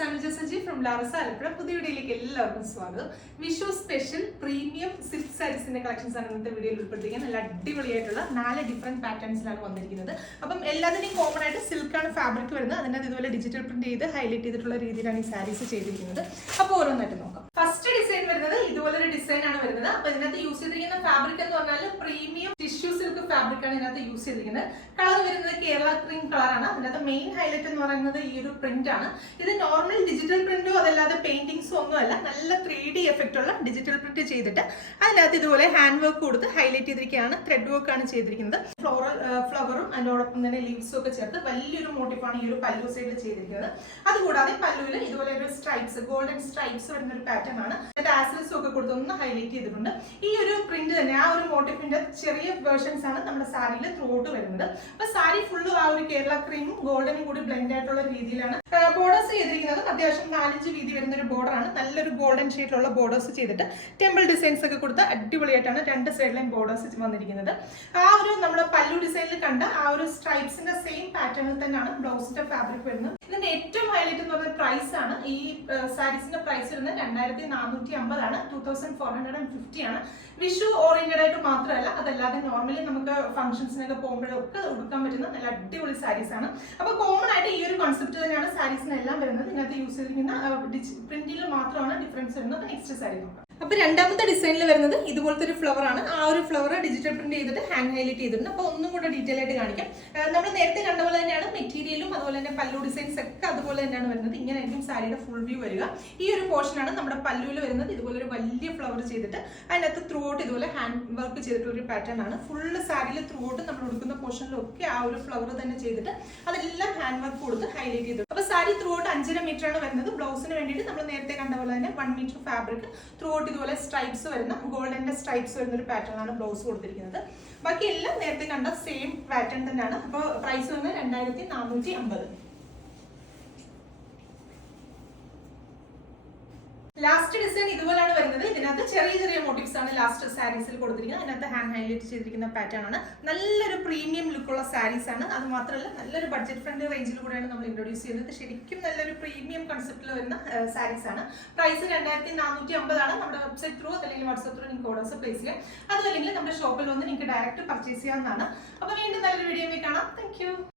Sanuja from Larasa Alpura. പുതിയ വീഡിയോയിലേക്ക് എല്ലാവർക്കും സ്വാഗതം. വിഷു സ്പെഷ്യൽ പ്രീമിയം സിൽക്ക് സാരീസിന്റെ കളക്ഷൻസ് ആണ് ഇന്നത്തെ വീഡിയോയിൽ ഉൾപ്പെടുത്തിയിരിക്കുന്നത്. നല്ല അടിപൊളിയായിട്ടുള്ള 4 ഡിഫറെന്റ് പാറ്റേൺസിലാണ് വന്നിരിക്കുന്നത്. അപ്പം എല്ലാത്തിനും കോമൺ ആയിട്ട് സിൽക്ക് ആണ് ഫാബ്രിക് വരുന്നത്. അതിനകത്ത് ഇതുപോലെ ഡിജിറ്റൽ പ്രിന്റ് ചെയ്ത് ഹൈലൈറ്റ് ചെയ്തിട്ടുള്ള രീതിയിലാണ് ഈ സാരീസ് ചെയ്തിരിക്കുന്നത്. അപ്പോൾ ഓരോന്നായിട്ട് നോക്കാം. ഫസ്റ്റ് ഡിസൈൻ വരുന്നത് ഇതുപോലൊരു ഡിസൈൻ ആണ് വരുന്നത്. അപ്പോൾ ഇതിനകത്ത് യൂസ് ചെയ്തിരിക്കുന്ന ഫാബ്രിക് എന്ന് പറഞ്ഞാൽ പ്രീമിയം ടിഷ്യൂ സിൽക്ക് ഫാബ്രിക് ആണ് ഇതിനകത്ത് യൂസ് ചെയ്തിരിക്കുന്നത്. കളർ വരുന്നത് കേരള ക്രീം കളറാണ്. അതിനകത്ത് മെയിൻ ഹൈലൈറ്റ് എന്ന് പറയുന്നത് ഈ ഒരു പ്രിന്റ് ആണ്. ഇത് നോർമൽ ഡിജിറ്റൽ പ്രിന്റോ അതല്ലാതെ പെയിന്റിങ്സോ ഒന്നുമല്ല, നല്ല 3D എഫക്റ്റ് ഉള്ള ഡിജിറ്റൽ പ്രിന്റ് ചെയ്തിട്ട് അതിനകത്ത് ഇതുപോലെ ഹാൻഡ് വർക്ക് കൊടുത്ത് ഹൈലൈറ്റ് ചെയ്തിരിക്കുകയാണ്. ത്രെഡ് വർക്ക് ആണ് ചെയ്തിരിക്കുന്നത്. ഫ്ലവറും അതിനോടൊപ്പം തന്നെ ലീവ്സും ഒക്കെ ചേർത്ത് വലിയൊരു മോട്ടീഫാണ് ഈ ഒരു പല്ലു സൈഡിൽ ചെയ്തിരിക്കുന്നത്. അതുകൂടാതെ പല്ലുവിൽ ഇതുപോലെ ഒരു സ്ട്രൈപ്സ്, ഗോൾഡൻ സ്ട്രൈപ്സ് വരുന്ന ഒരു പാറ്റേൺ ആണ്. ആസിൽസും ഒക്കെ കൊടുത്ത് ഒന്ന് ഹൈലൈറ്റ് ചെയ്തിട്ടുണ്ട്. ഈ ഒരു പ്രിന്റ് തന്നെ ആ ഒരു മോട്ടീഫിന്റെ ചെറിയ വേർഷൻസ് ആണ് നമ്മുടെ സാരിയിൽ ത്രൂ ഔട്ട് വരുന്നത്. അപ്പൊ സാരി ഫുള്ള് ആ ഒരു കേരള ക്രീമും ഗോൾഡനും കൂടി ബ്ലെൻഡ് ആയിട്ടുള്ള രീതിയിലാണ് ബോർഡേഴ്സ് ചെയ്തിരിക്കുന്നത്. അത്യാവശ്യം 4-5 വീതി വരുന്ന ഒരു ബോർഡർ ആണ്. നല്ലൊരു ഗോൾഡൻ ഷെയ്ഡിലുള്ള ബോർഡേഴ്സ് ചെയ്തിട്ട് ടെമ്പിൾ ഡിസൈൻസ് ഒക്കെ കൊടുത്ത് അടിപൊളിയായിട്ടാണ് രണ്ട് സൈഡിലെയും ബോർഡേഴ്സ് വന്നിരിക്കുന്നത്. ആ ഒരു നമ്മുടെ പല്ലു ഡിസൈനിൽ കണ്ട ആ ഒരു സ്ട്രൈപ്സിന്റെ സെയിം പാറ്റേണിൽ തന്നെയാണ് ബ്ലൗസിന്റെ ഫാബ്രിക് വരുന്നത്. ഇതിന്റെ ഏറ്റവും ഹൈലൈറ്റ് എന്ന് പറയുന്നത് പ്രൈസ് ആണ്. ഈ സാരീസിന്റെ പ്രൈസ് വരുന്നത് 2450 ആണ്. 2450 ആണ്. വിഷു ഓറിയന്റഡ് ആയിട്ട് മാത്രമല്ല, അതല്ലാതെ നോർമലി നമുക്ക് ഫംഗ്ഷൻസിനൊക്കെ പോകുമ്പോഴൊക്കെ ഉടുക്കാൻ പറ്റുന്ന നല്ല അടിപൊളി സാരീസ് ആണ്. അപ്പൊ കോമൺ ആയിട്ട് ഈ ഒരു കോൺസെപ്റ്റ് തന്നെയാണ് സാരീസിനെല്ലാം വരുന്നത്. ഇതിനകത്ത് യൂസ് ചെയ്തിരിക്കുന്ന പ്രിന്റിൽ മാത്രമാണ് ഡിഫറൻസ് വരുന്നത്. നെക്സ്റ്റ് സാരി നോക്കാം. അപ്പൊ രണ്ടാമത്തെ ഡിസൈനിൽ വരുന്നത് ഇതുപോലത്തെ ഒരു ഫ്ലവർ ആണ്. ആ ഒരു ഫ്ലവർ ഡിജിറ്റൽ പ്രിന്റ് ചെയ്തിട്ട് ഹാൻഡ് ഹൈലൈറ്റ് ചെയ്തിട്ടുണ്ട്. അപ്പൊ ഒന്നും കൂടെ ഡീറ്റെയിൽ ആയിട്ട് കാണിക്കാം. നമ്മൾ നേരത്തെ കണ്ട പോലെ തന്നെയാണ് മെറ്റീരിയലും അതുപോലെ തന്നെ പല്ലു ഡിസൈൻസ് ഒക്കെ അതുപോലെ തന്നെയാണ് വരുന്നത്. ഇങ്ങനെയായിരിക്കും സാരിയുടെ ഫുൾ വ്യൂ വരിക. ഈ ഒരു പോർഷൻ ആണ് നമ്മുടെ പല്ലുവിൽ വരുന്നത്. ഇതുപോലെ ഒരു വലിയ ഫ്ലവർ ചെയ്തിട്ട് അതിനകത്ത് ത്രൂ ഔട്ട് ഇതുപോലെ ഹാൻഡ് വർക്ക് ചെയ്തിട്ടുള്ള ഒരു പാറ്റേൺ ആണ്. ഫുള്ള് സാരിയിൽ ത്രൂ ഔട്ട് നമ്മൾ ഉടുക്കുന്ന പോർഷനിലൊക്കെ ആ ഒരു ഫ്ലവർ തന്നെ ചെയ്തിട്ട് അതെല്ലാം ഹാൻഡ് വർക്ക് കൊടുത്ത് ഹൈലൈറ്റ് ചെയ്തു. അപ്പൊ സാരി ത്രൂ ഔട്ട് 5.5 മീറ്റർ ആണ് വരുന്നത്. ബ്ലൗസിന് വേണ്ടിയിട്ട് നമ്മൾ നേരത്തെ കണ്ട പോലെ തന്നെ 1 മീറ്റർ ഫാബ്രിക് ത്രൂ ഔട്ട് ഇതുപോലെ സ്ട്രൈപ്സ് വരുന്ന ഗോൾഡന്റെ സ്ട്രൈപ്സ് വരുന്ന ഒരു പാറ്റേൺ ആണ് ബ്ലൗസ് കൊടുത്തിരിക്കുന്നത്. ബാക്കി എല്ലാം നേരത്തെ കണ്ട സെയിം പാറ്റേൺ തന്നെയാണ്. അപ്പോൾ പ്രൈസ് വന്ന് 2450. ലാസ്റ്റ് ഡിസൈൻ ഇതുപോലെയാണ് വരുന്നത്. ഇതിനകത്ത് ചെറിയ ചെറിയ മോട്ടീവ്സ് ആണ് ലാസ്റ്റ് സാരീസിൽ കൊടുത്തിരിക്കുന്നത്. അതിനകത്ത് ഹാൻഡ് ഹൈലൈറ്റ് ചെയ്തിരിക്കുന്ന പാറ്റേൺ ആണ്. നല്ലൊരു പ്രീമിയം ലുക്കുള്ള സാരീസ് ആണ്. അത് മാത്രമല്ല നല്ലൊരു ബഡ്ജറ്റ് ഫ്രണ്ട്ലി റേഞ്ചിൽ കൂടെയാണ് നമ്മൾ ഇൻട്രൊഡ്യൂസ് ചെയ്യുന്നത്. ശരിക്കും നല്ലൊരു പ്രീമിയം കൺസെപ്റ്റിൽ വരുന്ന സാരീസ് ആണ്. പ്രൈസ് 2450 ആണ്. നമ്മുടെ വെബ്സൈറ്റ് ത്രൂ അല്ലെങ്കിൽ വാട്സ്ആപ്പ് ത്രൂ നിങ്ങൾക്ക് ഓർഡേഴ്സ് പ്ലേസ് ചെയ്യാം. അതല്ലെങ്കിൽ നമ്മുടെ ഷോപ്പിൽ വന്ന് നിങ്ങൾക്ക് ഡയറക്റ്റ് പർച്ചേസ് ചെയ്യാവുന്നതാണ്. അപ്പോൾ വീണ്ടും നല്ലൊരു വീഡിയോ കാണാം. താങ്ക്